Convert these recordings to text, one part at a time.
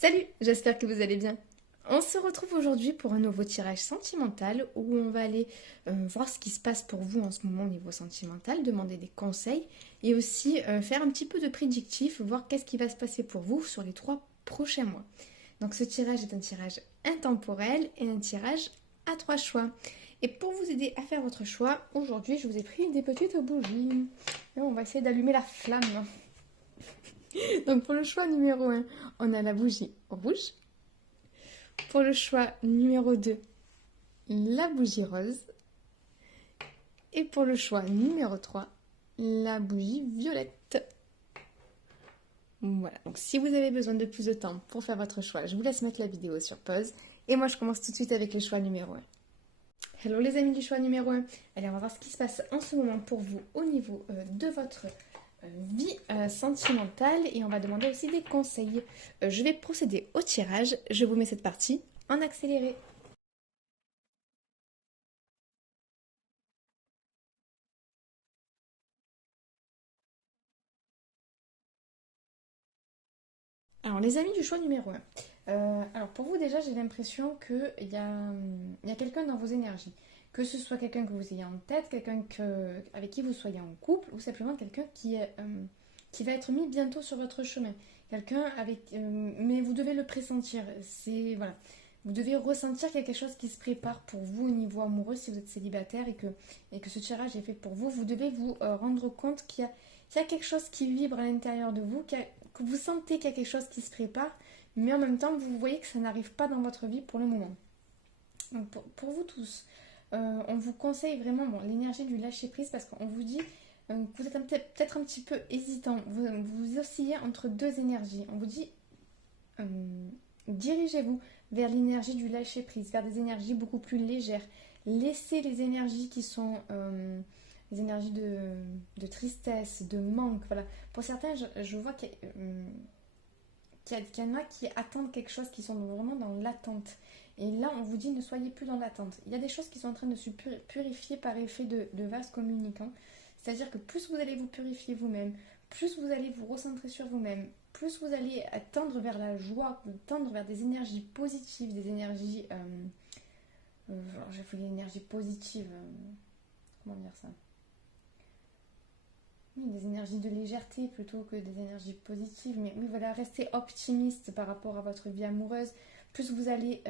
Salut, j'espère que vous allez bien. On se retrouve aujourd'hui pour un nouveau tirage sentimental où on va aller voir ce qui se passe pour vous en ce moment au niveau sentimental, demander des conseils et aussi faire un petit peu de prédictif, voir qu'est-ce qui va se passer pour vous sur les 3 prochains mois. Donc ce tirage est un tirage intemporel et un tirage à 3 choix. Et pour vous aider à faire votre choix, aujourd'hui je vous ai pris des petites bougies. Et on va essayer d'allumer la flamme. Donc pour le choix numéro 1, on a la bougie rouge. Pour le choix numéro 2, la bougie rose. Et pour le choix numéro 3, la bougie violette. Voilà, donc si vous avez besoin de plus de temps pour faire votre choix, je vous laisse mettre la vidéo sur pause. Et moi, je commence tout de suite avec le choix numéro 1. Hello les amis du choix numéro 1. Allez, on va voir ce qui se passe en ce moment pour vous au niveau de votre vie sentimentale. Et on va demander aussi des conseils. Je vais procéder au tirage. Je vous mets cette partie en accéléré. Alors, les amis du choix numéro 1. Alors, pour vous, déjà, j'ai l'impression qu'il y a quelqu'un dans vos énergies. Que ce soit quelqu'un que vous ayez en tête, avec qui vous soyez en couple, ou simplement quelqu'un qui va être mis bientôt sur votre chemin. Quelqu'un avec. Mais vous devez le pressentir. Voilà. Vous devez ressentir qu'il y a quelque chose qui se prépare pour vous au niveau amoureux si vous êtes célibataire et que ce tirage est fait pour vous. Vous devez vous rendre compte qu'il y a quelque chose qui vibre à l'intérieur de vous, que vous sentez qu'il y a quelque chose qui se prépare, mais en même temps, vous voyez que ça n'arrive pas dans votre vie pour le moment. Donc pour vous tous, on vous conseille vraiment l'énergie du lâcher-prise parce qu'on vous dit que vous êtes peut-être un petit peu hésitant. Vous oscillez entre deux énergies. On vous dit euh, dirigez-vous vers l'énergie du lâcher-prise, vers des énergies beaucoup plus légères. Laissez les énergies qui sont les énergies de tristesse, de manque. Voilà. Pour certains, je vois qu'il y en a qui attendent quelque chose, qui sont vraiment dans l'attente. Et là, on vous dit ne soyez plus dans l'attente. Il y a des choses qui sont en train de se purifier par effet de vase communicant. C'est-à-dire que plus vous allez vous purifier vous-même, plus vous allez vous recentrer sur vous-même, plus vous allez tendre vers la joie, tendre vers des énergies positives, des énergies... j'ai fait l'énergie positive. Comment dire ça? Oui, des énergies de légèreté plutôt que des énergies positives. Mais oui, voilà, restez optimiste par rapport à votre vie amoureuse. Plus vous allez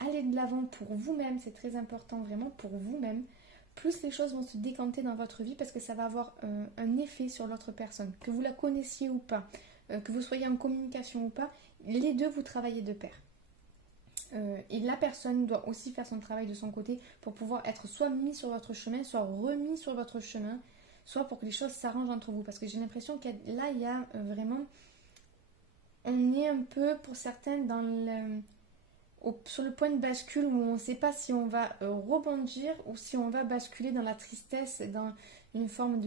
aller de l'avant pour vous-même, c'est très important vraiment pour vous-même. Plus les choses vont se décanter dans votre vie parce que ça va avoir un effet sur l'autre personne. Que vous la connaissiez ou pas, que vous soyez en communication ou pas, les deux vous travaillez de pair. Et la personne doit aussi faire son travail de son côté pour pouvoir être soit mis sur votre chemin, soit remis sur votre chemin, soit pour que les choses s'arrangent entre vous. Parce que j'ai l'impression qu'il y a vraiment... On est un peu, pour certains, sur le point de bascule où on ne sait pas si on va rebondir ou si on va basculer dans la tristesse, dans une forme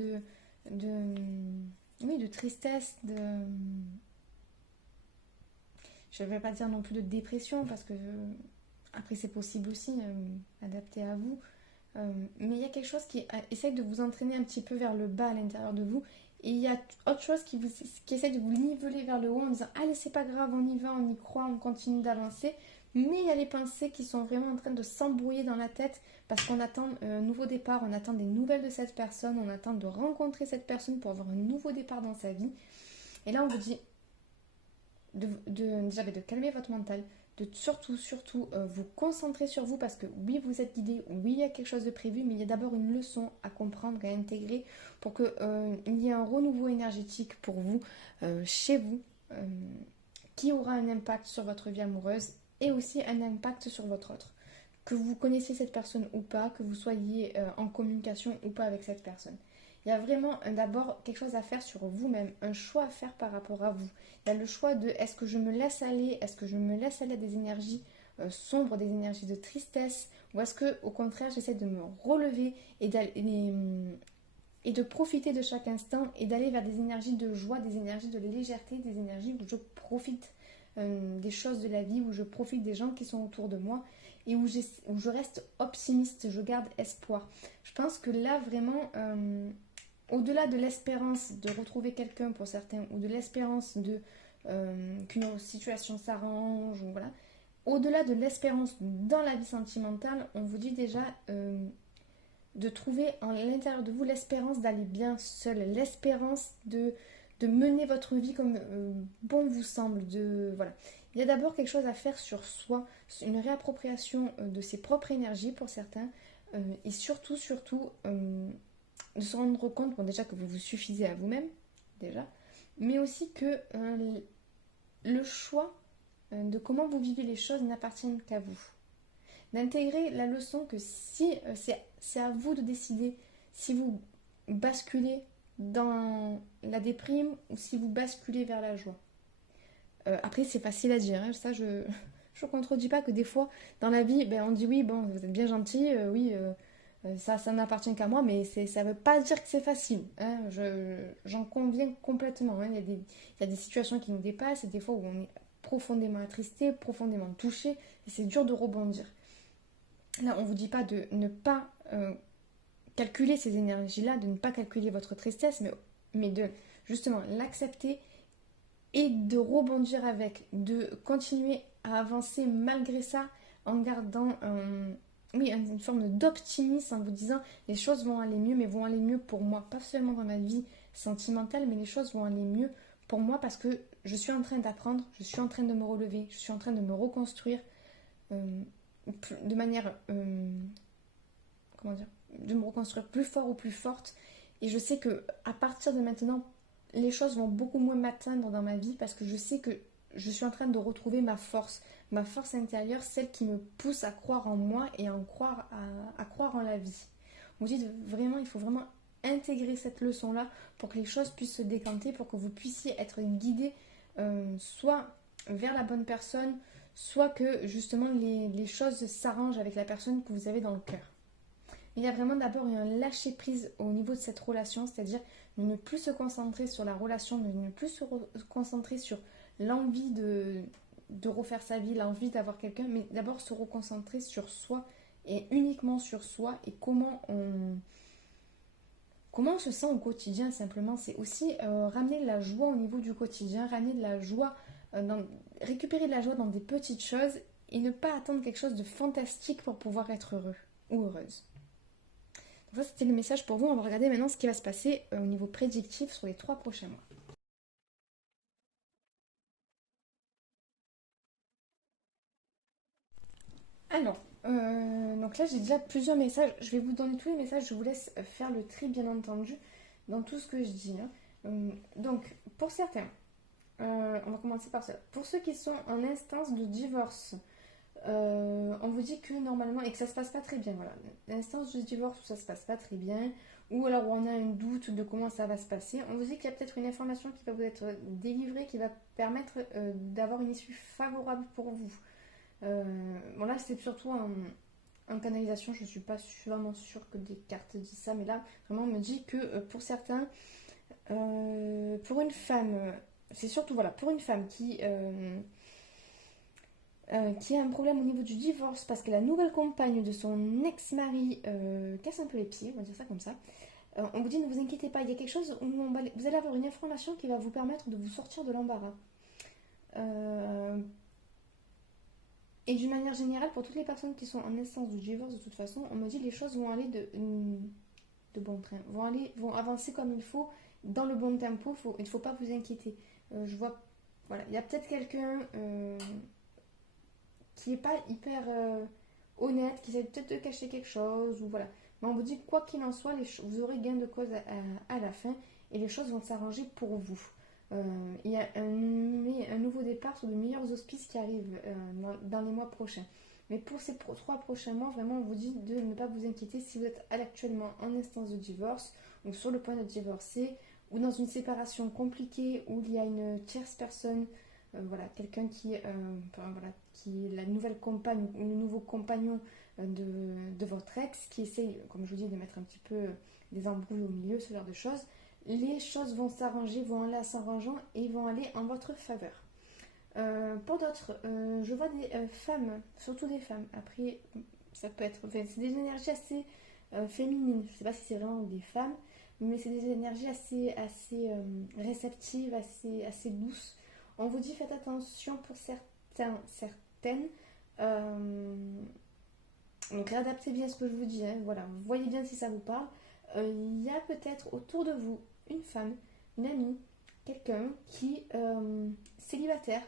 oui, de tristesse, je ne vais pas dire non plus de dépression parce que après c'est possible aussi, adapté à vous. Mais il y a quelque chose qui essaye de vous entraîner un petit peu vers le bas à l'intérieur de vous. Et il y a autre chose qui essaie de vous niveler vers le haut en disant allez, c'est pas grave, on y va, on y croit, on continue d'avancer. Mais il y a les pensées qui sont vraiment en train de s'embrouiller dans la tête parce qu'on attend un nouveau départ, on attend des nouvelles de cette personne, on attend de rencontrer cette personne pour avoir un nouveau départ dans sa vie. Et là, on vous dit déjà de calmer votre mental, de surtout vous concentrer sur vous parce que oui, vous êtes guidé, oui, il y a quelque chose de prévu, mais il y a d'abord une leçon à comprendre et à intégrer pour qu'il y ait un renouveau énergétique pour vous, chez vous, qui aura un impact sur votre vie amoureuse et aussi un impact sur votre autre. Que vous connaissiez cette personne ou pas, que vous soyez en communication ou pas avec cette personne. Il y a vraiment d'abord quelque chose à faire sur vous-même, un choix à faire par rapport à vous. Il y a le choix de est-ce que je me laisse aller, est-ce que je me laisse aller à des énergies sombres, des énergies de tristesse, ou est-ce que au contraire j'essaie de me relever et de profiter de chaque instant et d'aller vers des énergies de joie, des énergies de légèreté, des énergies où je profite des choses de la vie, où je profite des gens qui sont autour de moi et où je reste optimiste, je garde espoir. Je pense que là vraiment... au-delà de l'espérance de retrouver quelqu'un pour certains, ou de l'espérance qu'une situation s'arrange, ou voilà. Au-delà de l'espérance dans la vie sentimentale, on vous dit déjà de trouver en l'intérieur de vous l'espérance d'aller bien seul, l'espérance de mener votre vie comme bon vous semble. Voilà. Il y a d'abord quelque chose à faire sur soi, une réappropriation de ses propres énergies pour certains, et surtout, de se rendre compte, bon, déjà que vous vous suffisez à vous-même, déjà, mais aussi que le choix de comment vous vivez les choses n'appartient qu'à vous. D'intégrer la leçon que si c'est à vous de décider si vous basculez dans la déprime ou si vous basculez vers la joie. Après, c'est facile à dire, hein, ça je ne contredis pas que des fois dans la vie, ben, on dit oui, bon, vous êtes bien gentil, oui, ça n'appartient qu'à moi, mais ça ne veut pas dire que c'est facile. Hein, j'en conviens complètement. Hein, il y a des situations qui nous dépassent, et des fois où on est profondément attristé, profondément touché, et c'est dur de rebondir. Là, on ne vous dit pas de ne pas calculer ces énergies-là, de ne pas calculer votre tristesse, mais de justement l'accepter et de rebondir avec, de continuer à avancer malgré ça en gardant une forme d'optimisme en vous disant les choses vont aller mieux, mais vont aller mieux pour moi, pas seulement dans ma vie sentimentale, mais les choses vont aller mieux pour moi parce que je suis en train d'apprendre, je suis en train de me relever, je suis en train de me reconstruire de manière, comment dire, de me reconstruire plus fort ou plus forte. Et je sais que à partir de maintenant, les choses vont beaucoup moins m'atteindre dans ma vie parce que je sais que je suis en train de retrouver ma force intérieure, celle qui me pousse à croire en moi et à croire en la vie. On dit vraiment, il faut vraiment intégrer cette leçon-là pour que les choses puissent se décanter, pour que vous puissiez être guidé soit vers la bonne personne, soit que justement les choses s'arrangent avec la personne que vous avez dans le cœur. Il y a vraiment d'abord un lâcher prise au niveau de cette relation, c'est-à-dire de ne plus se concentrer sur la relation, de ne plus se concentrer sur l'envie de refaire sa vie, l'envie d'avoir quelqu'un, mais d'abord se reconcentrer sur soi et uniquement sur soi et comment on se sent au quotidien simplement. C'est aussi ramener de la joie au niveau du quotidien, ramener de la joie, récupérer de la joie dans des petites choses et ne pas attendre quelque chose de fantastique pour pouvoir être heureux ou heureuse. Donc ça, c'était le message pour vous. On va regarder maintenant ce qui va se passer au niveau prédictif sur les 3 prochains mois. Alors, donc là j'ai déjà plusieurs messages. Je vais vous donner tous les messages. Je vous laisse faire le tri, bien entendu, dans tout ce que je dis. Hein. Donc, pour certains, on va commencer par ça. Pour ceux qui sont en instance de divorce, on vous dit que normalement, et que ça se passe pas très bien, voilà. L'instance de divorce où ça se passe pas très bien, ou alors où on a un doute de comment ça va se passer, on vous dit qu'il y a peut-être une information qui va vous être délivrée, qui va permettre d'avoir une issue favorable pour vous. Bon là c'est surtout en canalisation, je suis pas vraiment sûre que des cartes disent ça, mais là vraiment on me dit que pour certains, pour une femme, c'est surtout voilà, pour une femme qui a un problème au niveau du divorce parce que la nouvelle compagne de son ex-mari casse un peu les pieds, on va dire ça comme ça. On vous dit ne vous inquiétez pas, il y a quelque chose où vous allez avoir une information qui va vous permettre de vous sortir de l'embarras. Et d'une manière générale, pour toutes les personnes qui sont en instance de divorce, de toute façon, on me dit que les choses vont aller de bon train, vont avancer comme il faut, dans le bon tempo, il ne faut pas vous inquiéter. Je vois, voilà, il y a peut-être quelqu'un qui n'est pas hyper honnête, qui essaie peut-être de cacher quelque chose, ou voilà. Mais on vous dit, quoi qu'il en soit, vous aurez gain de cause à la fin, et les choses vont s'arranger pour vous. Il y a un nouveau départ sur de meilleurs auspices qui arrivent dans les mois prochains. Mais pour ces 3 prochains mois, vraiment, on vous dit de ne pas vous inquiéter si vous êtes actuellement en instance de divorce ou sur le point de divorcer ou dans une séparation compliquée où il y a une tierce personne, voilà, quelqu'un qui est la nouvelle compagne ou le nouveau compagnon de votre ex qui essaye, comme je vous dis, de mettre un petit peu des embrouilles au milieu, ce genre de choses. Les choses vont s'arranger, vont aller à s'arrangeant et vont aller en votre faveur. Pour d'autres, je vois des femmes, surtout des femmes. Après, ça peut être, enfin, c'est des énergies assez féminines. Je ne sais pas si c'est vraiment des femmes, mais c'est des énergies assez réceptives, assez douces. On vous dit faites attention pour certaines. Euh, donc réadaptez bien ce que je vous dis, hein, voilà, voyez bien si ça vous parle. Il y a peut-être autour de vous une femme, une amie, quelqu'un qui célibataire,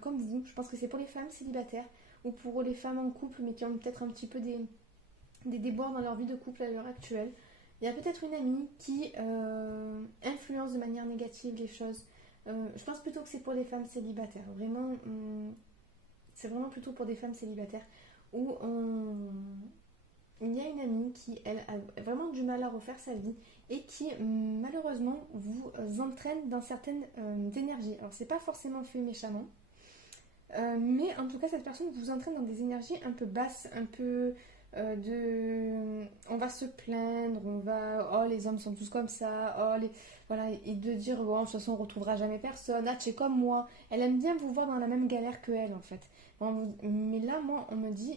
comme vous. Je pense que c'est pour les femmes célibataires ou pour les femmes en couple mais qui ont peut-être un petit peu des déboires dans leur vie de couple à l'heure actuelle. Il y a peut-être une amie qui influence de manière négative les choses. Je pense plutôt que c'est pour les femmes célibataires. Vraiment, c'est vraiment plutôt pour des femmes célibataires où il y a une amie qui, elle, a vraiment du mal à refaire sa vie et qui, malheureusement, vous entraîne dans certaines énergies. Alors, c'est pas forcément fait méchamment, mais en tout cas, cette personne vous entraîne dans des énergies un peu basses, un peu on va se plaindre, on va, oh les hommes sont tous comme ça, oh les, voilà, et de dire, bon, de toute façon on retrouvera jamais personne, ah tu es comme moi, elle aime bien vous voir dans la même galère que elle en fait. Bon, mais là, moi, on me dit,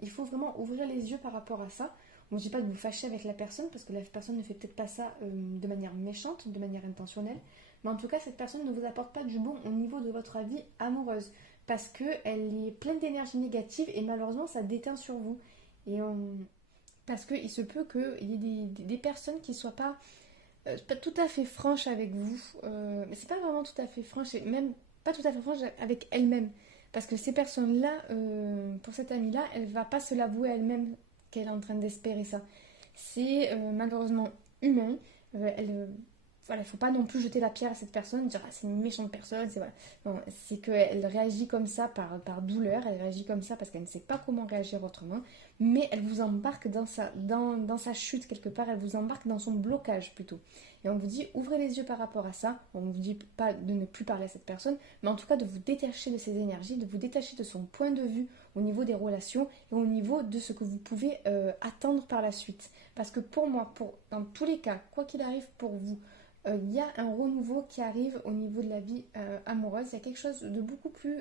il faut vraiment ouvrir les yeux par rapport à ça. On ne dit pas de vous fâcher avec la personne, parce que la personne ne fait peut-être pas ça de manière méchante, de manière intentionnelle, mais en tout cas, cette personne ne vous apporte pas du bon au niveau de votre vie amoureuse, parce qu'elle est pleine d'énergie négative et malheureusement, ça déteint sur vous. Et parce qu'il se peut qu'il y ait des personnes qui ne soient pas tout à fait franches avec vous. Mais c'est pas vraiment tout à fait franche, et même pas tout à fait franche avec elle-même. Parce que ces personnes-là, pour cette amie-là, elle va pas se l'avouer elle-même qu'elle est en train d'espérer ça. C'est malheureusement humain. Voilà, il faut pas non plus jeter la pierre à cette personne, dire ah, c'est une méchante personne, c'est voilà. Non, c'est qu'elle réagit comme ça par douleur, elle réagit comme ça parce qu'elle ne sait pas comment réagir autrement, mais elle vous embarque dans sa chute quelque part, elle vous embarque dans son blocage plutôt. Et on vous dit ouvrez les yeux par rapport à ça, on ne vous dit pas de ne plus parler à cette personne, mais en tout cas de vous détacher de ses énergies, de vous détacher de son point de vue au niveau des relations et au niveau de ce que vous pouvez attendre par la suite. Parce que pour moi, dans tous les cas, quoi qu'il arrive pour vous, il y a un renouveau qui arrive au niveau de la vie amoureuse. Il y a quelque chose de beaucoup plus...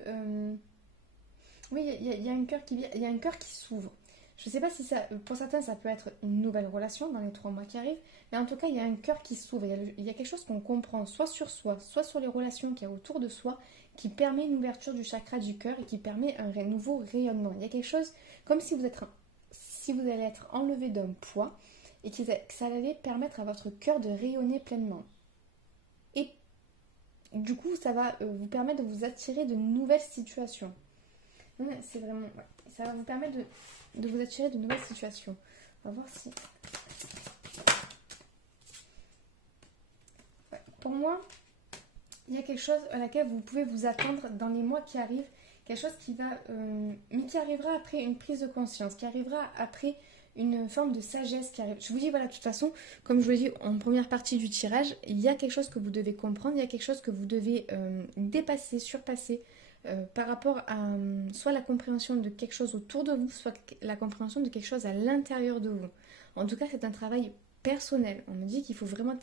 Oui, il y a un cœur il y a un cœur qui s'ouvre. Je ne sais pas si ça... Pour certains, ça peut être une nouvelle relation dans les 3 mois qui arrivent. Mais en tout cas, il y a un cœur qui s'ouvre. Il y a quelque chose qu'on comprend, soit sur soi, soit sur les relations qu'il y a autour de soi, qui permet une ouverture du chakra du cœur et qui permet un nouveau rayonnement. Il y a quelque chose comme si vous allez être enlevé d'un poids et que ça allait permettre à votre cœur de rayonner pleinement. Et du coup, ça va vous permettre de vous attirer de nouvelles situations. C'est vraiment... Ouais. Ça va vous permettre de vous attirer de nouvelles situations. On va voir si... Ouais. Pour moi, il y a quelque chose à laquelle vous pouvez vous attendre dans les mois qui arrivent. Quelque chose qui va... mais qui arrivera après une prise de conscience, qui arrivera après une forme de sagesse qui arrive. Je vous dis, voilà, de toute façon, comme je vous l'ai dit en première partie du tirage, il y a quelque chose que vous devez comprendre, il y a quelque chose que vous devez dépasser, surpasser par rapport à soit la compréhension de quelque chose autour de vous, soit la compréhension de quelque chose à l'intérieur de vous. En tout cas, c'est un travail personnel. On me dit qu'il faut vraiment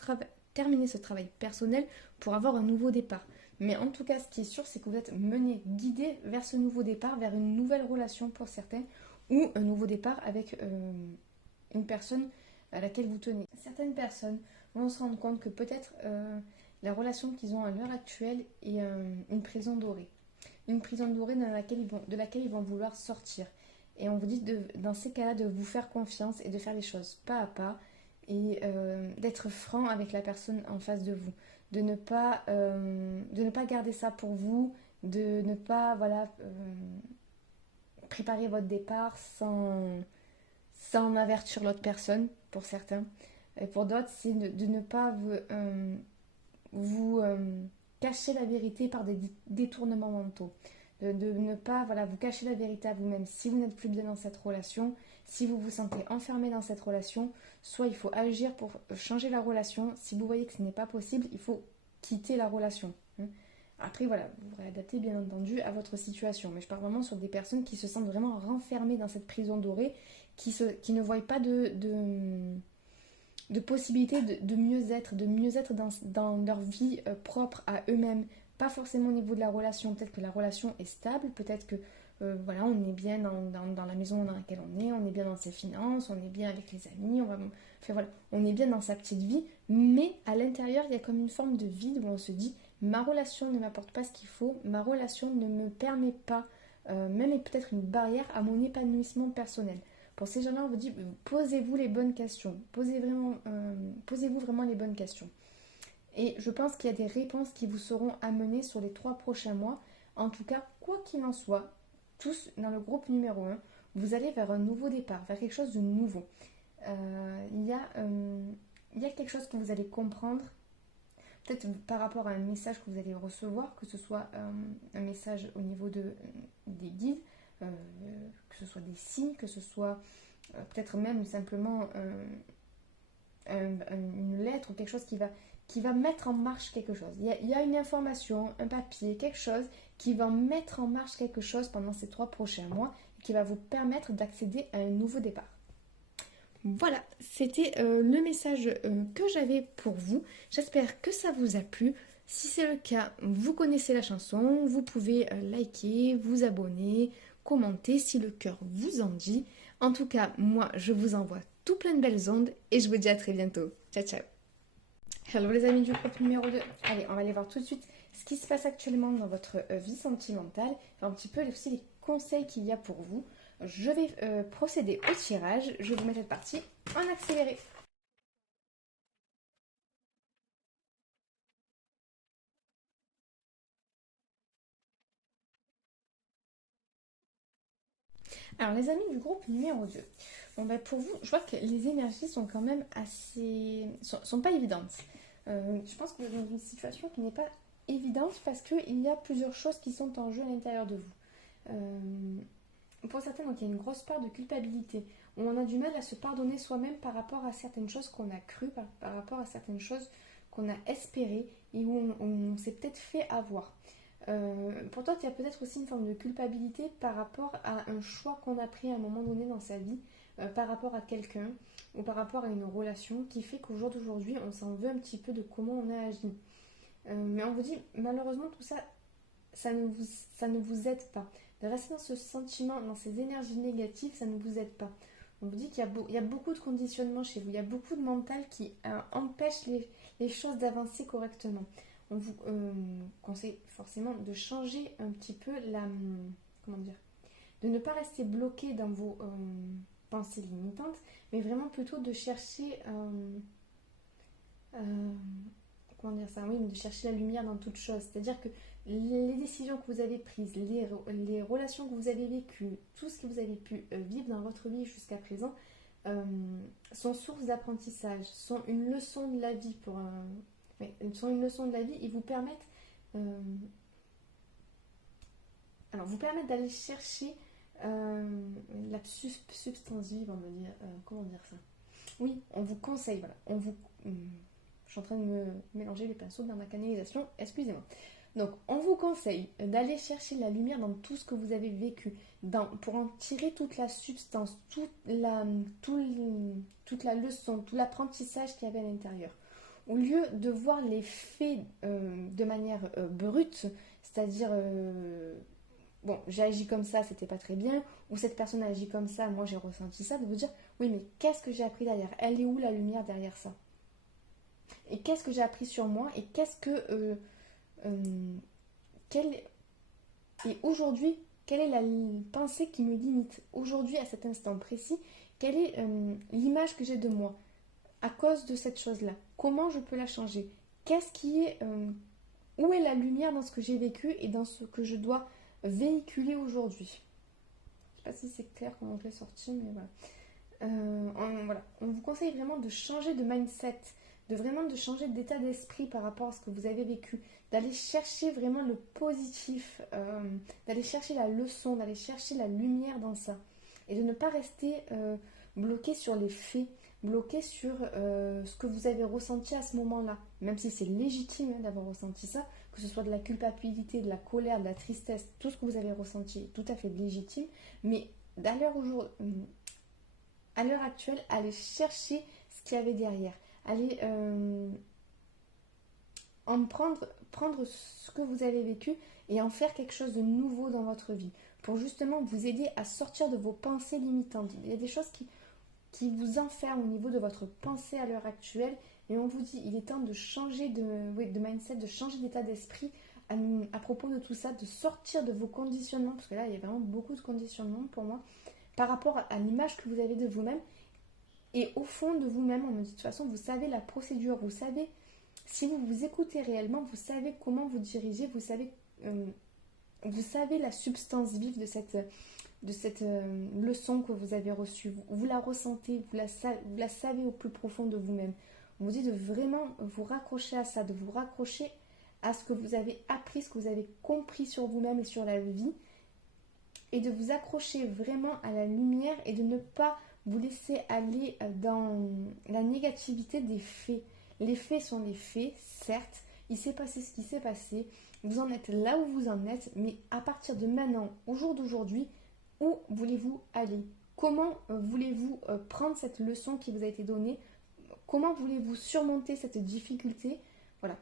terminer ce travail personnel pour avoir un nouveau départ. Mais en tout cas, ce qui est sûr, c'est que vous êtes mené, guidé vers ce nouveau départ, vers une nouvelle relation pour certains, ou un nouveau départ avec une personne à laquelle vous tenez. Certaines personnes vont se rendre compte que peut-être la relation qu'ils ont à l'heure actuelle est une prison dorée. Une prison dorée de laquelle ils vont vouloir sortir. Et on vous dit dans ces cas-là de vous faire confiance et de faire les choses pas à pas et d'être franc avec la personne en face de vous. De ne pas garder ça pour vous, de ne pas préparer votre départ sans avertir l'autre personne, pour certains. Et pour d'autres, c'est de ne pas vous cacher la vérité par des détournements mentaux. De ne pas vous cacher la vérité à vous-même. Si vous n'êtes plus bien dans cette relation, si vous vous sentez enfermé dans cette relation, soit il faut agir pour changer la relation. Si vous voyez que ce n'est pas possible, il faut quitter la relation. Après, voilà, vous réadaptez bien entendu à votre situation. Mais je parle vraiment sur des personnes qui se sentent vraiment renfermées dans cette prison dorée, qui ne voient pas de possibilité de mieux-être, dans leur vie propre à eux-mêmes. Pas forcément au niveau de la relation. Peut-être que la relation est stable, peut-être que on est bien dans la maison dans laquelle on est bien dans ses finances, on est bien avec les amis, on est bien dans sa petite vie, mais à l'intérieur, il y a comme une forme de vide où on se dit ma relation ne m'apporte pas ce qu'il faut, ma relation ne me permet pas, même est peut-être une barrière à mon épanouissement personnel. Pour ces gens-là, on vous dit, posez-vous les bonnes questions, posez-vous vraiment les bonnes questions. Et je pense qu'il y a des réponses qui vous seront amenées sur les 3 prochains mois. En tout cas, quoi qu'il en soit, tous dans le groupe numéro 1, vous allez vers un nouveau départ, vers quelque chose de nouveau. Il y a quelque chose que vous allez comprendre, peut-être par rapport à un message que vous allez recevoir, que ce soit un message au niveau des guides, que ce soit des signes, que ce soit peut-être même simplement une lettre ou quelque chose qui va mettre en marche quelque chose. Il y a une information, un papier, quelque chose qui va mettre en marche quelque chose pendant ces 3 prochains mois et qui va vous permettre d'accéder à un nouveau départ. Voilà, c'était le message que j'avais pour vous. J'espère que ça vous a plu. Si c'est le cas, vous connaissez la chanson, vous pouvez liker, vous abonner, commenter si le cœur vous en dit. En tout cas, moi, je vous envoie tout plein de belles ondes et je vous dis à très bientôt. Ciao, ciao. Hello les amis du groupe numéro 2. Allez, on va aller voir tout de suite ce qui se passe actuellement dans votre vie sentimentale, un petit peu aussi les conseils qu'il y a pour vous. Je vais procéder au tirage. Je vais vous mettre cette partie en accéléré. Alors les amis du groupe numéro 2. Bon ben pour vous, je vois que les énergies sont quand même assez... sont pas évidentes. Je pense que vous êtes dans une situation qui n'est pas évidente parce qu'il y a plusieurs choses qui sont en jeu à l'intérieur de vous. Pour certains, donc, il y a une grosse part de culpabilité, où on a du mal à se pardonner soi-même par rapport à certaines choses qu'on a crues, par rapport à certaines choses qu'on a espérées et où on s'est peut-être fait avoir. Pour toi, il y a peut-être aussi une forme de culpabilité par rapport à un choix qu'on a pris à un moment donné dans sa vie, par rapport à quelqu'un ou par rapport à une relation qui fait qu'au jour d'aujourd'hui, on s'en veut un petit peu de comment on a agi. Mais on vous dit, malheureusement, tout ça, ça ne vous aide pas. De rester dans ce sentiment, dans ces énergies négatives, ça ne vous aide pas. On vous dit qu'il y a beaucoup de conditionnement chez vous, il y a beaucoup de mental qui empêche les choses d'avancer correctement. On vous conseille forcément de changer un petit peu comment dire, de ne pas rester bloqué dans vos pensées limitantes, mais vraiment plutôt de chercher comment dire ça, oui, de chercher la lumière dans toute chose. C'est-à-dire que les décisions que vous avez prises, les relations que vous avez vécues, tout ce que vous avez pu vivre dans votre vie jusqu'à présent, sont source d'apprentissage, sont une leçon de la vie sont une leçon de la vie et vous permettent vous permettent d'aller chercher la substance vive, on va dire, comment dire ça. Oui, on vous conseille, voilà, je suis en train de me mélanger les pinceaux dans ma canalisation, excusez-moi. Donc, on vous conseille d'aller chercher la lumière dans tout ce que vous avez vécu, pour en tirer toute la substance, toute la leçon, tout l'apprentissage qu'il y avait à l'intérieur. Au lieu de voir les faits de manière brute, c'est-à-dire, bon, j'ai agi comme ça, c'était pas très bien, ou cette personne a agi comme ça, moi j'ai ressenti ça, de vous dire, oui, mais qu'est-ce que j'ai appris derrière? Elle est où la lumière derrière ça? Et qu'est-ce que j'ai appris sur moi? Et qu'est-ce que... et aujourd'hui, quelle est la pensée qui me limite? Aujourd'hui, à cet instant précis, quelle est l'image que j'ai de moi à cause de cette chose-là? Comment je peux la changer? Qu'est-ce qui est... où est la lumière dans ce que j'ai vécu et dans ce que je dois véhiculer aujourd'hui? Je ne sais pas si c'est clair comment je l'ai sorti, mais voilà. Voilà. On vous conseille vraiment de changer de mindset, de changer d'état d'esprit par rapport à ce que vous avez vécu, d'aller chercher vraiment le positif, d'aller chercher la leçon, d'aller chercher la lumière dans ça. Et de ne pas rester bloqué sur les faits, bloqué sur ce que vous avez ressenti à ce moment-là. Même si c'est légitime d'avoir ressenti ça, que ce soit de la culpabilité, de la colère, de la tristesse, tout ce que vous avez ressenti est tout à fait légitime. Mais à l'heure actuelle, allez chercher ce qu'il y avait derrière. Allez prendre ce que vous avez vécu et en faire quelque chose de nouveau dans votre vie. Pour justement vous aider à sortir de vos pensées limitantes. Il y a des choses qui vous enferment au niveau de votre pensée à l'heure actuelle Et on vous dit, il est temps de changer de mindset, de changer d'état d'esprit à propos de tout ça, de sortir de vos conditionnements, parce que là, il y a vraiment beaucoup de conditionnements pour moi, par rapport à l'image que vous avez de vous-même. Et au fond de vous-même, on me dit, de toute façon, vous savez la procédure, vous savez, si vous vous écoutez réellement, vous savez comment vous diriger, vous savez la substance vive de cette leçon que vous avez reçue. Vous la ressentez, vous la savez au plus profond de vous-même. On vous dit de vraiment vous raccrocher à ça, de vous raccrocher à ce que vous avez appris, ce que vous avez compris sur vous-même et sur la vie, et de vous accrocher vraiment à la lumière et de ne pas vous laisser aller dans la négativité des faits. Les faits sont les faits, certes, il s'est passé ce qui s'est passé, vous en êtes là où vous en êtes, mais à partir de maintenant, au jour d'aujourd'hui, où voulez-vous aller? Comment voulez-vous prendre cette leçon qui vous a été donnée? Comment voulez-vous surmonter cette difficulté? Voilà.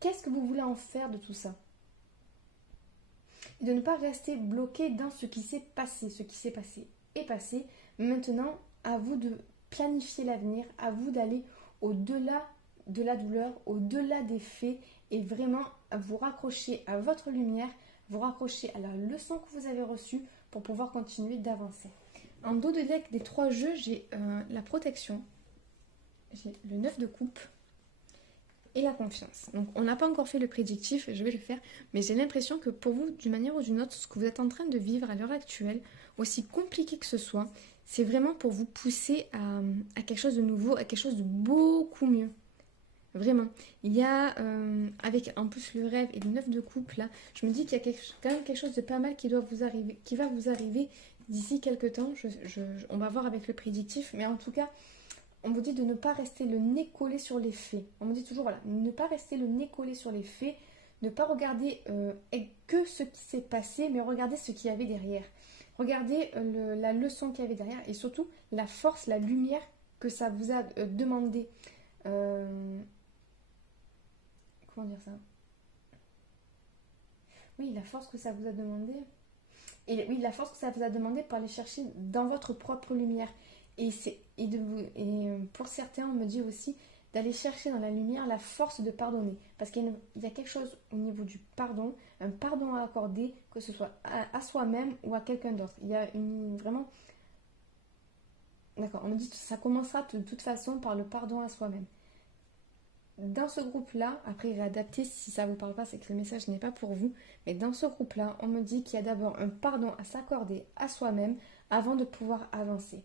Qu'est-ce que vous voulez en faire de tout ça? Et de ne pas rester bloqué dans ce qui s'est passé. Ce qui s'est passé est passé. Maintenant, à vous de planifier l'avenir, à vous d'aller au-delà de la douleur, au-delà des faits, et vraiment vous raccrocher à votre lumière, vous raccrocher à la leçon que vous avez reçue pour pouvoir continuer d'avancer. En dos de deck des 3 jeux, j'ai la protection, j'ai le 9 de coupe et la confiance. Donc on n'a pas encore fait le prédictif, je vais le faire, mais j'ai l'impression que pour vous, d'une manière ou d'une autre, ce que vous êtes en train de vivre à l'heure actuelle, aussi compliqué que ce soit, c'est vraiment pour vous pousser à quelque chose de nouveau, à quelque chose de beaucoup mieux. Vraiment. Il y a, avec en plus le rêve et le 9 de coupe, là, je me dis qu'il y a quand même quelque chose de pas mal qui va vous arriver d'ici quelques temps. On va voir avec le prédictif, mais en tout cas, on vous dit de ne pas rester le nez collé sur les faits. On me dit toujours, voilà, ne pas rester le nez collé sur les faits, ne pas regarder que ce qui s'est passé, mais regarder ce qu'il y avait derrière. Regardez la leçon qu'il y avait derrière et surtout la force, la lumière que ça vous a demandé. Comment dire ça? Oui, la force que ça vous a demandé. Et oui, la force que ça vous a demandé pour aller chercher dans votre propre lumière. Et pour certains, on me dit aussi d'aller chercher dans la lumière la force de pardonner. Parce qu'il y a quelque chose au niveau du pardon, un pardon à accorder, que ce soit à soi-même ou à quelqu'un d'autre. Il y a vraiment... D'accord, on me dit que ça commencera de toute façon par le pardon à soi-même. Dans ce groupe-là, après réadapter, si ça ne vous parle pas, c'est que le message n'est pas pour vous. Mais dans ce groupe-là, on me dit qu'il y a d'abord un pardon à s'accorder à soi-même avant de pouvoir avancer.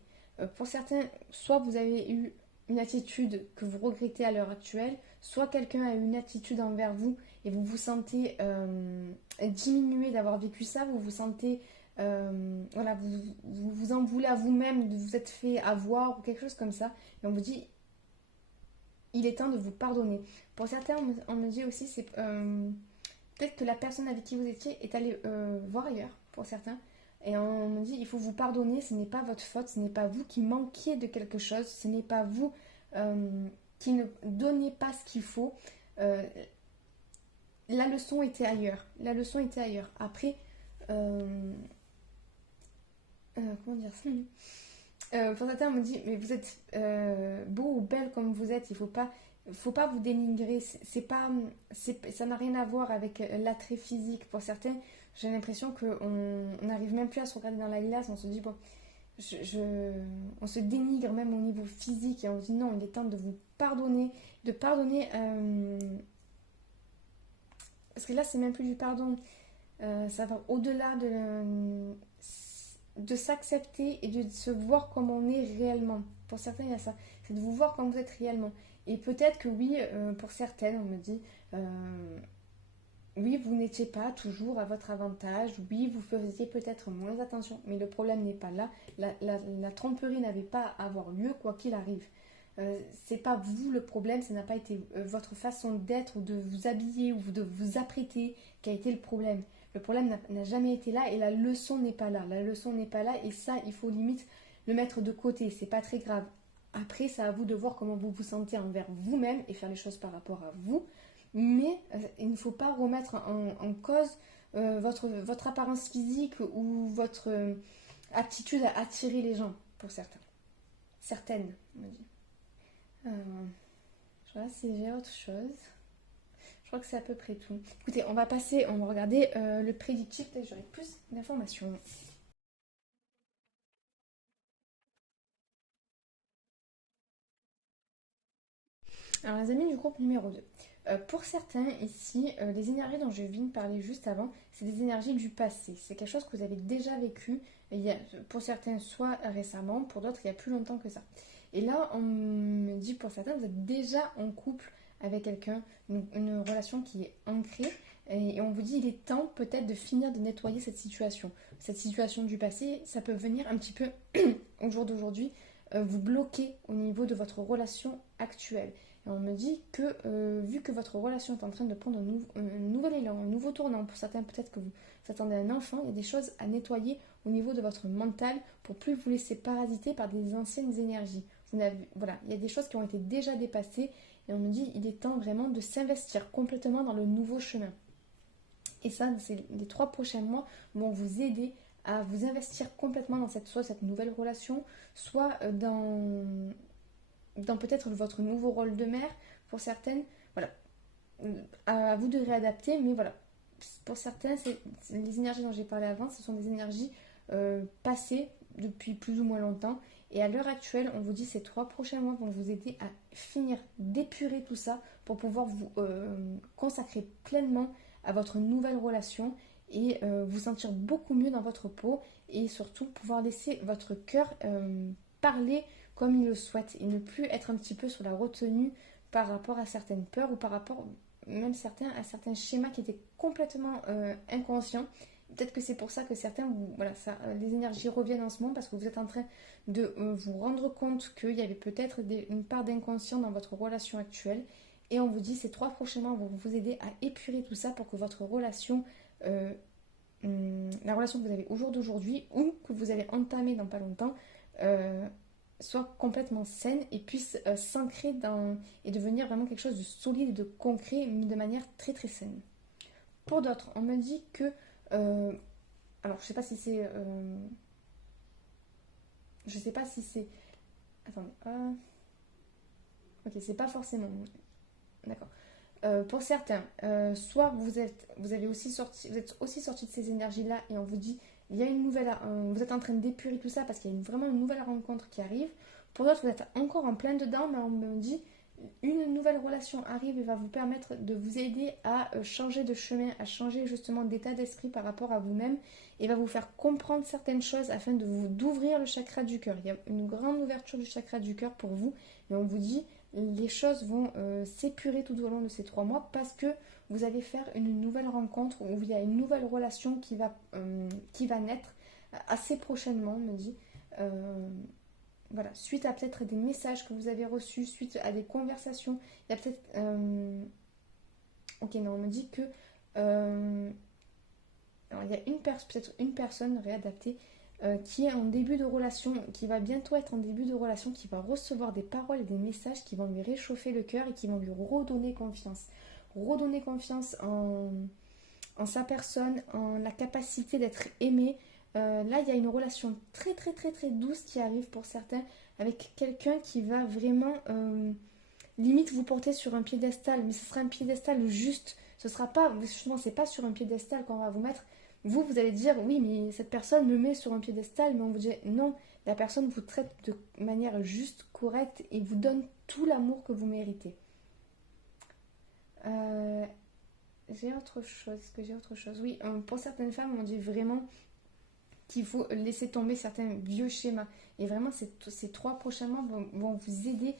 Pour certains, soit vous avez eu une attitude que vous regrettez à l'heure actuelle, soit quelqu'un a eu une attitude envers vous et vous vous sentez diminué d'avoir vécu ça, vous vous sentez, voilà, vous en voulez à vous-même, de vous être fait avoir ou quelque chose comme ça. Et on vous dit, il est temps de vous pardonner. Pour certains, on me dit aussi, c'est peut-être que la personne avec qui vous étiez est allée voir ailleurs, pour certains. Et on me dit, il faut vous pardonner, ce n'est pas votre faute, ce n'est pas vous qui manquiez de quelque chose, ce n'est pas vous qui ne donnez pas ce qu'il faut. La leçon était ailleurs. La leçon était ailleurs. Après, comment dire ça? Pour certains, on me dit, mais vous êtes beau ou belle comme vous êtes, il faut pas vous dénigrer, ça n'a rien à voir avec l'attrait physique. Pour certains, j'ai l'impression qu'on n'arrive même plus à se regarder dans la glace, on se dit, bon, on se dénigre même au niveau physique et on se dit non, il est temps de vous pardonner, parce que là, c'est même plus du pardon, ça va au-delà de s'accepter et de se voir comme on est réellement. Pour certains, il y a ça. C'est de vous voir comme vous êtes réellement. Et peut-être que oui, pour certaines, on me dit, oui, vous n'étiez pas toujours à votre avantage. Oui, vous faisiez peut-être moins attention. Mais le problème n'est pas là. La tromperie n'avait pas à avoir lieu, quoi qu'il arrive. C'est pas vous le problème, ça n'a pas été votre façon d'être ou de vous habiller ou de vous apprêter qui a été le problème. Le problème n'a jamais été là et la leçon n'est pas là. La leçon n'est pas là et ça, il faut limite le mettre de côté. C'est pas très grave. Après, c'est à vous de voir comment vous vous sentez envers vous-même et faire les choses par rapport à vous. Mais il ne faut pas remettre en cause votre apparence physique ou votre aptitude à attirer les gens, pour certains. Certaines, on me dit. Je vois si j'ai autre chose. Je crois que c'est à peu près tout. Écoutez, on va passer, on va regarder le prédictif, peut-être j'aurai plus d'informations. Alors les amis du groupe numéro 2. Pour certains ici, les énergies dont je viens de parler juste avant, c'est des énergies du passé. C'est quelque chose que vous avez déjà vécu, pour certains soit récemment, pour d'autres il y a plus longtemps que ça. Et là, on me dit pour certains, vous êtes déjà en couple avec quelqu'un, une relation qui est ancrée, et on vous dit il est temps peut-être de finir de nettoyer cette situation. Cette situation du passé, ça peut venir un petit peu au jour d'aujourd'hui, vous bloquer au niveau de votre relation actuelle. Et on me dit que vu que votre relation est en train de prendre un nouvel élan, un nouveau tournant, pour certains peut-être que vous attendez un enfant, il y a des choses à nettoyer au niveau de votre mental pour plus vous laisser parasiter par des anciennes énergies. Voilà, il y a des choses qui ont été déjà dépassées et on me dit il est temps vraiment de s'investir complètement dans le nouveau chemin. Et ça, les 3 prochains mois vont vous aider à vous investir complètement dans soit cette nouvelle relation, soit dans peut-être votre nouveau rôle de mère. Pour certaines, voilà, à vous de réadapter, mais voilà, pour certains, les énergies dont j'ai parlé avant, ce sont des énergies passées depuis plus ou moins longtemps. Et à l'heure actuelle, on vous dit ces 3 prochains mois vont vous aider à finir d'épurer tout ça pour pouvoir vous consacrer pleinement à votre nouvelle relation et vous sentir beaucoup mieux dans votre peau et surtout pouvoir laisser votre cœur parler comme il le souhaite et ne plus être un petit peu sur la retenue par rapport à certaines peurs ou par rapport même à certains schémas qui étaient complètement inconscients. Peut-être que c'est pour ça que certains, voilà, les énergies reviennent en ce moment parce que vous êtes en train de vous rendre compte qu'il y avait peut-être une part d'inconscient dans votre relation actuelle. Et on vous dit ces 3 prochains mois vont vous aider à épurer tout ça pour que votre relation, la relation que vous avez au jour d'aujourd'hui ou que vous allez entamer dans pas longtemps, soit complètement saine et puisse s'ancrer et devenir vraiment quelque chose de solide et de concret, mais de manière très très saine. Pour d'autres, on me dit que alors je sais pas si c'est je sais pas si c'est attendez ok, c'est pas forcément d'accord. Pour certains, soit vous avez aussi vous êtes aussi sorti de ces énergies-là et on vous dit il y a une nouvelle, vous êtes en train d'épurer tout ça parce qu'il y a vraiment une nouvelle rencontre qui arrive. Pour d'autres, vous êtes encore en plein dedans, mais on me dit une nouvelle relation arrive et va vous permettre de vous aider à changer de chemin, à changer justement d'état d'esprit par rapport à vous-même et va vous faire comprendre certaines choses afin d'ouvrir le chakra du cœur. Il y a une grande ouverture du chakra du cœur pour vous et on vous dit les choses vont s'épurer tout au long de ces 3 mois parce que vous allez faire une nouvelle rencontre où il y a une nouvelle relation qui va naître assez prochainement, on me dit. Voilà, suite à peut-être des messages que vous avez reçus, suite à des conversations, il y a peut-être... Ok, non, on me dit que... alors, il y a peut-être une personne réadaptée qui est en début de relation, qui va bientôt être en début de relation, qui va recevoir des paroles et des messages qui vont lui réchauffer le cœur et qui vont lui redonner confiance. Redonner confiance en sa personne, en la capacité d'être aimé. Là, il y a une relation très très très très douce qui arrive pour certains avec quelqu'un qui va vraiment limite vous porter sur un piédestal, mais ce sera un piédestal juste. Ce sera pas, justement, c'est pas sur un piédestal qu'on va vous mettre. Vous allez dire oui, mais cette personne me met sur un piédestal, mais on vous dit non, la personne vous traite de manière juste, correcte et vous donne tout l'amour que vous méritez. J'ai autre chose. Est-ce que j'ai autre chose? Oui, pour certaines femmes, on dit vraiment qu'il faut laisser tomber certains vieux schémas. Et vraiment, ces 3 prochains mois vont vous aider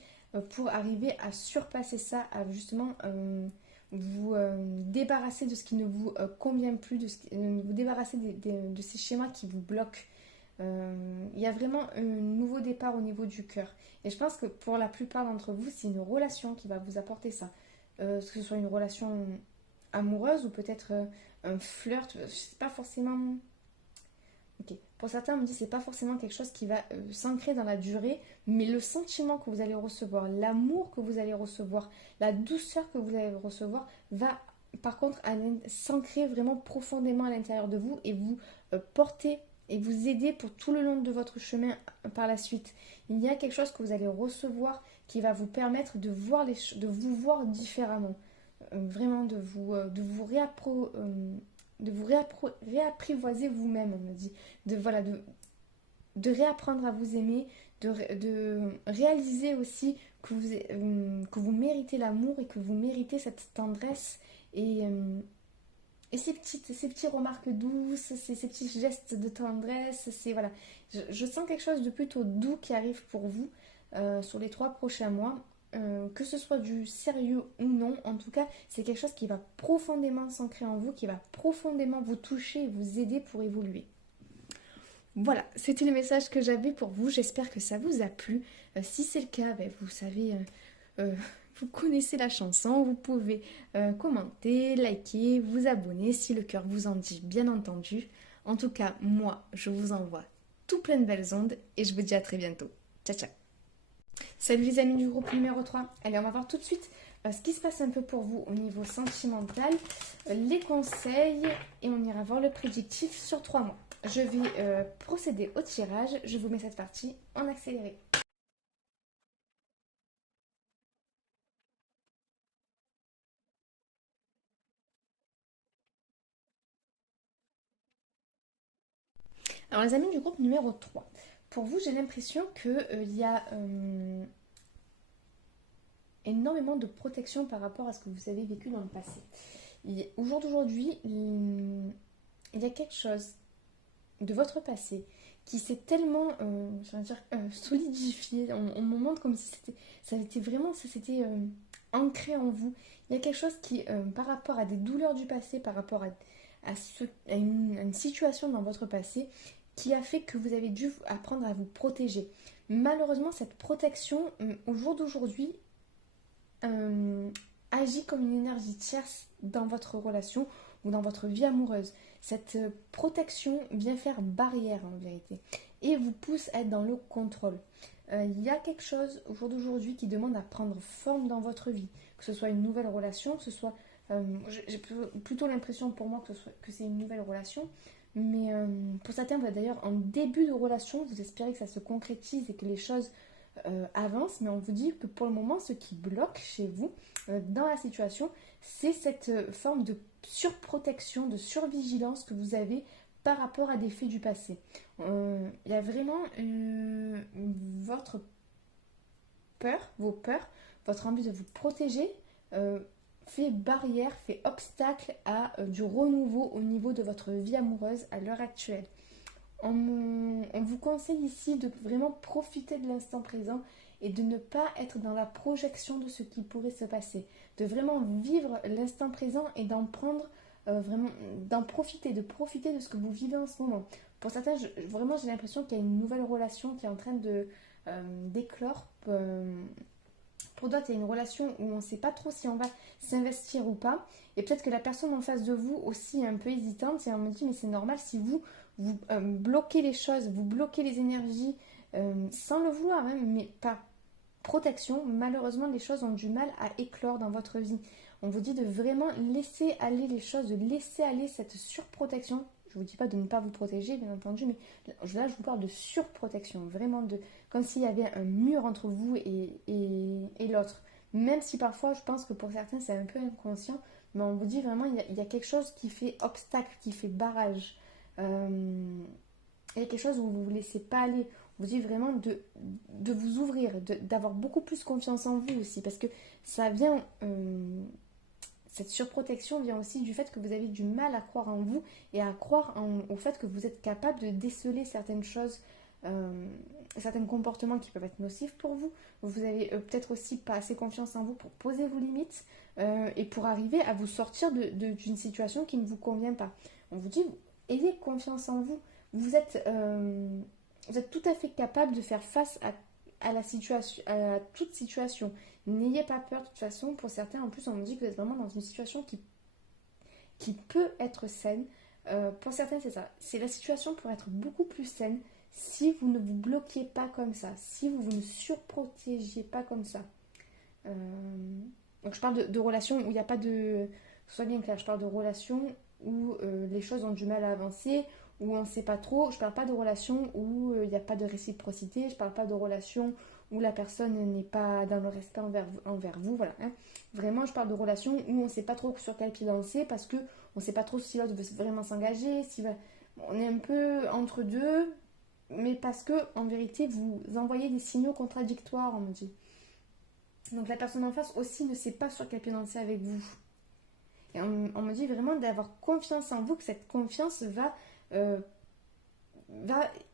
pour arriver à surpasser ça, à justement vous débarrasser de ce qui ne vous convient plus, vous débarrasser de ces schémas qui vous bloquent. Il y a vraiment un nouveau départ au niveau du cœur. Et je pense que pour la plupart d'entre vous, c'est une relation qui va vous apporter ça. Que ce soit une relation amoureuse ou peut-être un flirt, c'est pas forcément... Ok. Pour certains, on me dit que c'est pas forcément quelque chose qui va s'ancrer dans la durée, mais le sentiment que vous allez recevoir, l'amour que vous allez recevoir, la douceur que vous allez recevoir va par contre s'ancrer vraiment profondément à l'intérieur de vous et vous porter et vous aider pour tout le long de votre chemin par la suite. Il y a quelque chose que vous allez recevoir qui va vous permettre de voir de vous voir différemment. Vraiment de vous réapprivoiser vous-même, on me dit. Voilà, de réapprendre à vous aimer, de réaliser aussi que vous méritez l'amour et que vous méritez cette tendresse et ces petites remarques douces, ces petits gestes de tendresse, voilà. Je sens quelque chose de plutôt doux qui arrive pour vous sur les 3 prochains mois. Que ce soit du sérieux ou non, en tout cas, c'est quelque chose qui va profondément s'ancrer en vous, qui va profondément vous toucher et vous aider pour évoluer. Voilà, c'était le message que j'avais pour vous. J'espère que ça vous a plu. Si c'est le cas, ben, vous savez, vous connaissez la chanson. Vous pouvez commenter, liker, vous abonner si le cœur vous en dit, bien entendu. En tout cas, moi, je vous envoie tout plein de belles ondes et je vous dis à très bientôt. Ciao, ciao. Salut les amis du groupe numéro 3. Allez, on va voir tout de suite ce qui se passe un peu pour vous au niveau sentimental, les conseils et on ira voir le prédictif sur 3 mois. Je vais procéder au tirage. Je vous mets cette partie en accéléré. Alors les amis du groupe numéro 3, pour vous j'ai l'impression qu'il y a énormément de protection par rapport à ce que vous avez vécu dans le passé. Au jour d'aujourd'hui, il y a quelque chose de votre passé qui s'est tellement solidifié. On me montre comme si ça s'était ancré en vous. Il y a quelque chose qui, par rapport à des douleurs du passé, par rapport à une situation dans votre passé, qui a fait que vous avez dû apprendre à vous protéger. Malheureusement, cette protection, au jour d'aujourd'hui, agit comme une énergie tierce dans votre relation ou dans votre vie amoureuse. Cette protection vient faire barrière en vérité et vous pousse à être dans le contrôle. Il y a quelque chose au jour d'aujourd'hui qui demande à prendre forme dans votre vie, que ce soit une nouvelle relation, que ce soit... j'ai plutôt l'impression pour moi que c'est une nouvelle relation, mais pour certains, vous êtes d'ailleurs en début de relation, vous espérez que ça se concrétise et que les choses avancent, mais on vous dit que pour le moment, ce qui bloque chez vous dans la situation, c'est cette forme de surprotection, de survigilance que vous avez par rapport à des faits du passé. Il y a vraiment votre peur, vos peurs, votre envie de vous protéger fait barrière, fait obstacle à du renouveau au niveau de votre vie amoureuse à l'heure actuelle. On vous conseille ici de vraiment profiter de l'instant présent et de ne pas être dans la projection de ce qui pourrait se passer. De vraiment vivre l'instant présent et d'en prendre vraiment, d'en profiter, de profiter de ce que vous vivez en ce moment. Pour certains, vraiment j'ai l'impression qu'il y a une nouvelle relation qui est en train de d'éclore. Pour d'autres, il y a une relation où on ne sait pas trop si on va s'investir ou pas. Et peut-être que la personne en face de vous aussi est un peu hésitante. Et on me dit, mais c'est normal si vous bloquez les choses, vous bloquez les énergies sans le vouloir, hein, mais par protection, malheureusement, les choses ont du mal à éclore dans votre vie. On vous dit de vraiment laisser aller les choses, de laisser aller cette surprotection. Je ne vous dis pas de ne pas vous protéger, bien entendu, mais là, je vous parle de surprotection, vraiment comme s'il y avait un mur entre vous et l'autre. Même si parfois, je pense que pour certains, c'est un peu inconscient, mais on vous dit vraiment, il y a quelque chose qui fait obstacle, qui fait barrage. Il y a quelque chose où vous ne vous laissez pas aller. On vous dit vraiment de vous ouvrir, d'avoir beaucoup plus confiance en vous aussi, parce que ça vient... cette surprotection vient aussi du fait que vous avez du mal à croire en vous et à croire au fait que vous êtes capable de déceler certaines choses, certains comportements qui peuvent être nocifs pour vous. Vous avez peut-être aussi pas assez confiance en vous pour poser vos limites et pour arriver à vous sortir d'une situation qui ne vous convient pas. On vous dit, ayez confiance en vous. Vous êtes tout à fait capable de faire face à la situation, à toute situation. N'ayez pas peur de toute façon. Pour certains, en plus, on nous dit que vous êtes vraiment dans une situation qui peut être saine. Pour certains, c'est ça. C'est la situation pour être beaucoup plus saine si vous ne vous bloquiez pas comme ça, si vous ne surprotégiez pas comme ça. Donc je parle de relations où il n'y a pas de... Sois bien clair, je parle de relations où les choses ont du mal à avancer, où on ne sait pas trop. Je parle pas de relations où il n'y a pas de réciprocité. Je parle pas de relations où la personne n'est pas dans le respect envers vous. Voilà, hein. Vraiment, je parle de relations où on ne sait pas trop sur quel pied danser parce que on ne sait pas trop si l'autre veut vraiment s'engager. On est un peu entre deux, mais parce que en vérité, vous envoyez des signaux contradictoires, on me dit. Donc la personne en face aussi ne sait pas sur quel pied danser avec vous. Et on me dit vraiment d'avoir confiance en vous, que cette confiance va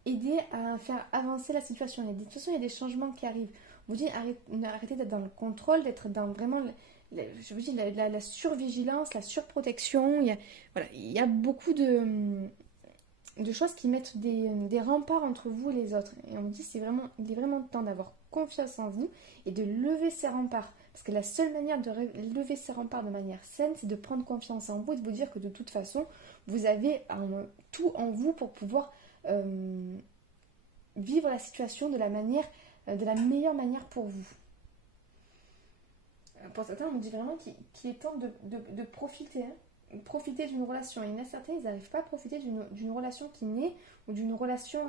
aider à faire avancer la situation. De toute façon, il y a des changements qui arrivent. On vous dit arrêtez d'être dans le contrôle, d'être dans vraiment, je vous dis, la survigilance, la surprotection. Voilà, il y a beaucoup de choses qui mettent des remparts entre vous et les autres. Et on me dit il est vraiment temps d'avoir confiance en vous et de lever ces remparts. Parce que la seule manière de lever ces remparts de manière saine, c'est de prendre confiance en vous et de vous dire que de toute façon, vous avez tout en vous pour pouvoir vivre la situation de la meilleure manière pour vous. Pour certains, on me dit vraiment qu'il est temps de profiter, hein, profiter d'une relation. Et il y en a certains, ils n'arrivent pas à profiter d'une relation qui naît ou d'une relation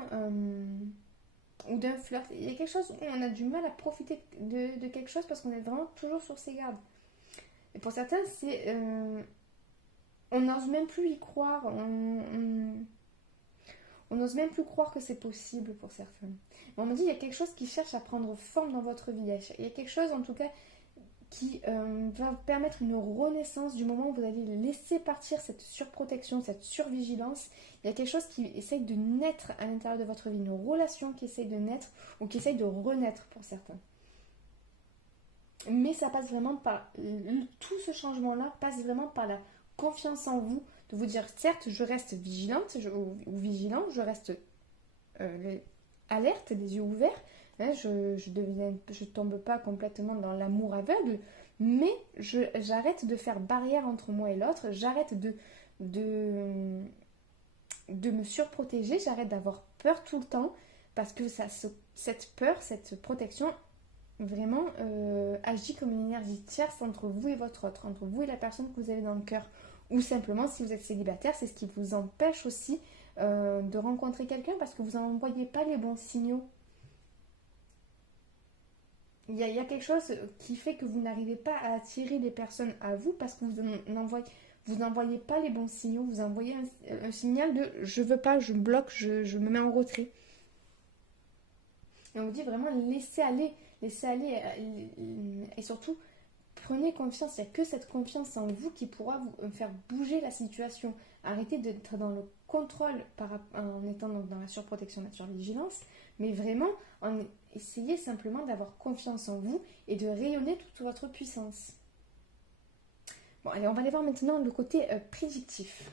ou d'un flirt. Il y a quelque chose où on a du mal à profiter de quelque chose parce qu'on est vraiment toujours sur ses gardes. Et pour certains, on n'ose même plus y croire. On n'ose même plus croire que c'est possible pour certains. On me dit il y a quelque chose qui cherche à prendre forme dans votre vie. Il y a quelque chose en tout cas qui va vous permettre une renaissance du moment où vous allez laisser partir cette surprotection, cette survigilance. Il y a quelque chose qui essaye de naître à l'intérieur de votre vie, une relation qui essaye de naître ou qui essaye de renaître pour certains. Mais ça passe vraiment par... Tout ce changement-là passe vraiment par la confiance en vous, de vous dire, certes, je reste vigilante ou vigilant, je reste alerte, les yeux ouverts, hein, je tombe pas complètement dans l'amour aveugle, mais j'arrête de faire barrière entre moi et l'autre, j'arrête de me surprotéger, j'arrête d'avoir peur tout le temps, parce que cette peur, cette protection, vraiment agit comme une énergie tierce entre vous et votre autre, entre vous et la personne que vous avez dans le cœur. Ou simplement, si vous êtes célibataire, c'est ce qui vous empêche aussi de rencontrer quelqu'un parce que vous n'envoyez pas les bons signaux. Il y a quelque chose qui fait que vous n'arrivez pas à attirer les personnes à vous parce que vous n'envoyez pas les bons signaux. Vous envoyez un signal de je veux pas, je bloque, je me mets en retrait. Et on vous dit vraiment laissez aller et surtout prenez confiance, il n'y a que cette confiance en vous qui pourra vous faire bouger la situation. Arrêtez d'être dans le contrôle en étant dans la surprotection, la survigilance, mais vraiment essayez simplement d'avoir confiance en vous et de rayonner toute votre puissance. Bon, allez, on va aller voir maintenant le côté prédictif.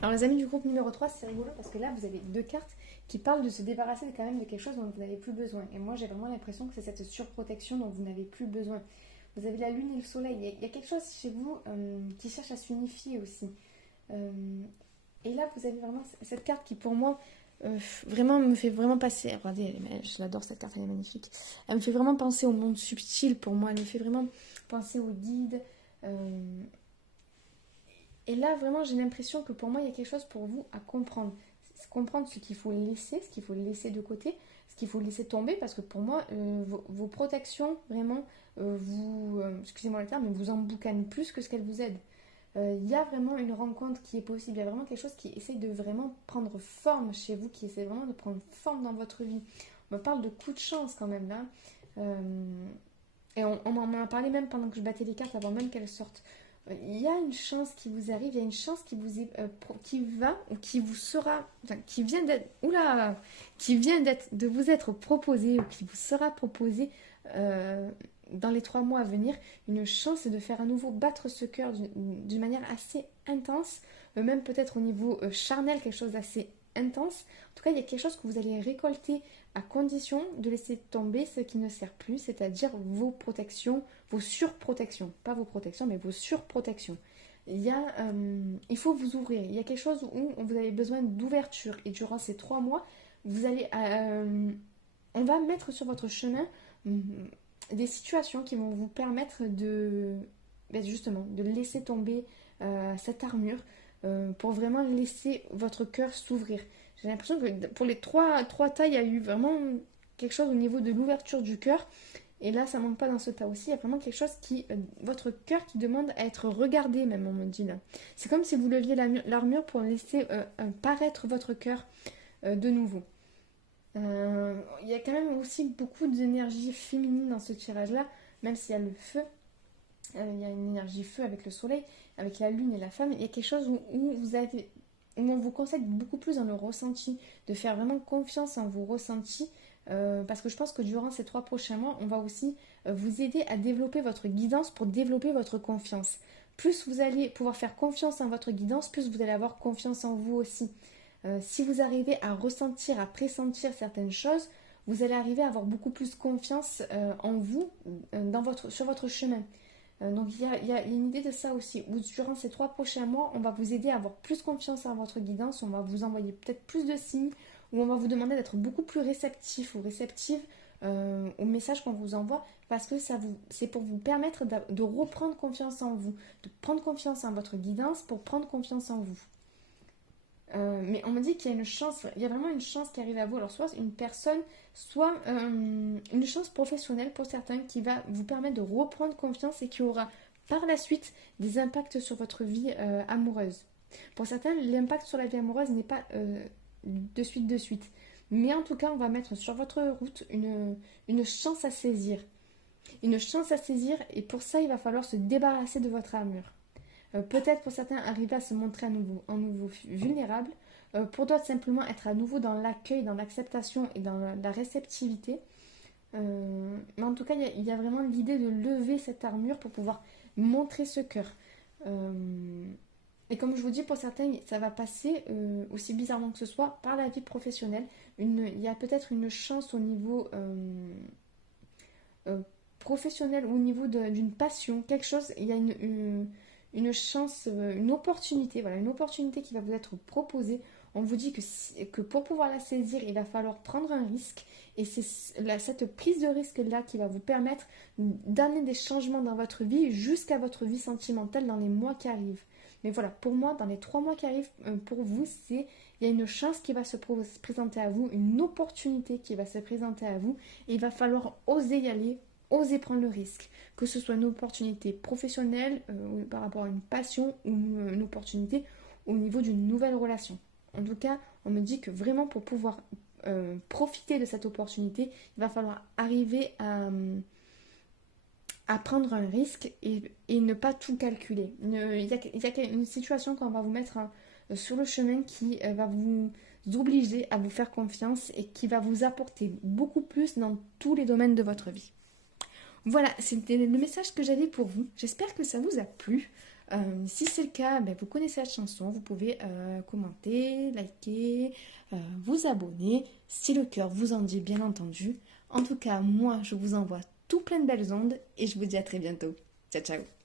Alors les amis du groupe numéro 3, c'est rigolo parce que là vous avez deux cartes qui parlent de se débarrasser quand même de quelque chose dont vous n'avez plus besoin. Et moi j'ai vraiment l'impression que c'est cette surprotection dont vous n'avez plus besoin. Vous avez la lune et le soleil. Il y a quelque chose chez vous qui cherche à s'unifier aussi. Et là vous avez vraiment cette carte qui pour moi vraiment me fait vraiment passer. Regardez, je l'adore cette carte, elle est magnifique. Elle me fait vraiment penser au monde subtil pour moi. Elle me fait vraiment penser aux guides. Et là, vraiment, j'ai l'impression que pour moi, il y a quelque chose pour vous à comprendre. Comprendre ce qu'il faut laisser de côté, ce qu'il faut laisser tomber, parce que pour moi, vos protections, vraiment, excusez-moi le terme, mais vous emboucanent plus que ce qu'elles vous aident. Il y a vraiment une rencontre qui est possible, il y a vraiment quelque chose qui essaye de vraiment prendre forme chez vous, qui essaie vraiment de prendre forme dans votre vie. On me parle de coup de chance quand même, là. Et on m'en a parlé même pendant que je battais les cartes, avant même qu'elles sortent. Il y a une chance qui vous arrive, il y a une chance qui vous est, qui va ou qui vous sera, enfin, qui vient de vous être proposée ou qui vous sera proposée dans les 3 mois à venir, une chance de faire à nouveau battre ce cœur d'une manière assez intense, même peut-être au niveau charnel, quelque chose d'assez intense. En tout cas, il y a quelque chose que vous allez récolter à condition de laisser tomber ce qui ne sert plus, c'est-à-dire vos protections, vos surprotections, pas vos protections, mais vos surprotections. Il faut vous ouvrir. Il y a quelque chose où vous avez besoin d'ouverture. Et durant ces 3 mois, on va mettre sur votre chemin des situations qui vont vous permettre ben justement, de laisser tomber cette armure pour vraiment laisser votre cœur s'ouvrir. J'ai l'impression que pour les trois tas, il y a eu vraiment quelque chose au niveau de l'ouverture du cœur. Et là, ça ne manque pas dans ce tas aussi. Il y a vraiment quelque chose votre cœur qui demande à être regardé, même, on me dit là. C'est comme si vous leviez l'armure pour laisser paraître votre cœur de nouveau. Il y a quand même aussi beaucoup d'énergie féminine dans ce tirage-là, même s'il y a le feu. Il y a une énergie feu avec le soleil, avec la lune et la femme. Il y a quelque chose où on vous conseille beaucoup plus dans le ressenti, de faire vraiment confiance en vos ressentis, parce que je pense que durant ces 3 prochains mois, on va aussi vous aider à développer votre guidance pour développer votre confiance. Plus vous allez pouvoir faire confiance en votre guidance, plus vous allez avoir confiance en vous aussi. Si vous arrivez à ressentir, à pressentir certaines choses, vous allez arriver à avoir beaucoup plus confiance en vous sur votre chemin. Donc il y a une idée de ça aussi, où durant ces 3 prochains mois, on va vous aider à avoir plus confiance en votre guidance, on va vous envoyer peut-être plus de signes, ou on va vous demander d'être beaucoup plus réceptif ou réceptive au message qu'on vous envoie, parce que c'est pour vous permettre de reprendre confiance en vous, de prendre confiance en votre guidance pour prendre confiance en vous. Mais on me dit qu'il y a une chance, il y a vraiment une chance qui arrive à vous. Alors soit une personne, soit une chance professionnelle pour certains qui va vous permettre de reprendre confiance et qui aura par la suite des impacts sur votre vie amoureuse. Pour certains, l'impact sur la vie amoureuse n'est pas de suite. Mais en tout cas, on va mettre sur votre route une chance à saisir. Une chance à saisir, et pour ça, il va falloir se débarrasser de votre armure. Peut-être pour certains arriver à se montrer à nouveau vulnérable, pour d'autres simplement être à nouveau dans l'accueil, dans l'acceptation et dans la réceptivité. Mais en tout cas, il y a vraiment l'idée de lever cette armure pour pouvoir montrer ce cœur. Et comme je vous dis, pour certains, ça va passer, aussi bizarrement que ce soit, par la vie professionnelle. Il y a peut-être une chance au niveau professionnel ou au niveau d'une passion, quelque chose, il y a une chance, une opportunité, voilà, une opportunité qui va vous être proposée. On vous dit que pour pouvoir la saisir, il va falloir prendre un risque, et c'est cette prise de risque-là qui va vous permettre d'amener des changements dans votre vie jusqu'à votre vie sentimentale dans les mois qui arrivent. Mais voilà, pour moi, dans les 3 mois qui arrivent, pour vous, il y a une chance qui va se présenter à vous, une opportunité qui va se présenter à vous, et il va falloir oser y aller, oser prendre le risque, que ce soit une opportunité professionnelle par rapport à une passion, ou une opportunité au niveau d'une nouvelle relation. En tout cas, on me dit que vraiment pour pouvoir profiter de cette opportunité, il va falloir arriver à prendre un risque et ne pas tout calculer. Il y a une situation qu'on va vous mettre sur le chemin qui va vous obliger à vous faire confiance et qui va vous apporter beaucoup plus dans tous les domaines de votre vie. Voilà, c'était le message que j'avais pour vous. J'espère que ça vous a plu. Si c'est le cas, vous connaissez la chanson, vous pouvez commenter, liker, vous abonner, si le cœur vous en dit bien entendu. En tout cas, moi, je vous envoie tout plein de belles ondes et je vous dis à très bientôt. Ciao, ciao.